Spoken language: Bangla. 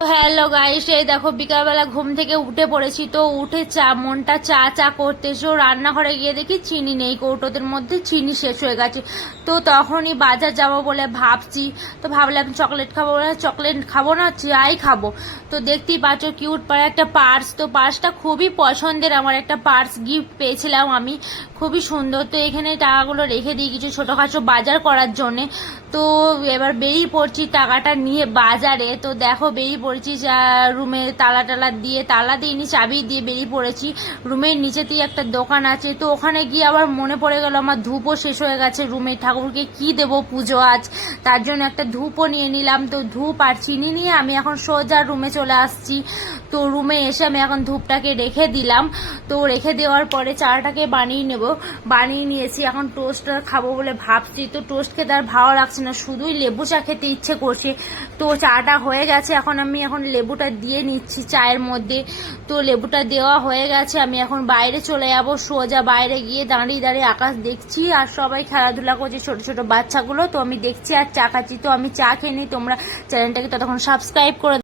হ্যালো গাইস, এই দেখো বিকালবেলা ঘুম থেকে উঠে পড়েছি। তো উঠে মনটা চা চা করতেছে। রান্নাঘরে গিয়ে দেখি চিনি নেই, কৌটোদের মধ্যে চিনি শেষ হয়ে গেছে। তো তখনই বাজার যাব বলে ভাবছি। তো ভাবলাম চকলেট খাবো বলে চকলেট খাবো না, চাই খাবো। তো দেখতেই পাচ্ছ কিউট পারে একটা পার্স। তো পার্সটা খুবই পছন্দের, আমার একটা পার্স গিফট পেয়েছিলাম আমি, খুবই সুন্দর। তো এখানে টাকাগুলো রেখে দিই কিছু ছোটখাটো বাজার করার জন্যে। তো এবার বেরিয়ে পড়ছি টাকাটা নিয়ে বাজারে। তো দেখো বেরিয়ে পড়েছি, রুমে তালা টালা দিয়ে, তালা দিইনি, চাবি দিয়ে বেরিয়ে পড়েছি। রুমের নিচেতেই একটা দোকান আছে। তো ওখানে গিয়ে আবার মনে পড়ে গেল আমার ধূপও শেষ হয়ে গেছে রুমে, ঠাকুরকে কি দেব পুজো আজ, তার জন্য একটা ধূপও নিয়ে নিলাম। তো ধূপ আর চিনি নিয়ে আমি এখন সোজা রুমে চলে আসছি। তো রুমে এসে আমি এখন ধূপটাকে রেখে দিলাম। তো রেখে দেওয়ার পরে চাটাকে বানিয়ে নেব। বানিয়ে নিয়েছি, এখন টোস্টটা খাবো বলে ভাবছি। তো টোস্ট খেতে আর ভালো লাগছে না, শুধুই লেবু চা খেতে ইচ্ছে করছে। তো চাটা হয়ে গেছে, এখন লেবুটা দিয়ে নিচ্ছি চায়ের মধ্যে। তো লেবুটা দেওয়া হয়ে গেছে, আমি এখন বাইরে চলে যাবো। সোজা বাইরে গিয়ে দাঁড়িয়ে দাঁড়িয়ে আকাশ দেখছি, আর সবাই খেলাধুলা করছে, ছোট ছোট বাচ্চাগুলো। তো আমি দেখছি আর চা খাচ্ছি। তো আমি চা খেয়ে নিই, তোমরা চ্যানেলটাকে ততক্ষণ সাবস্ক্রাইব করে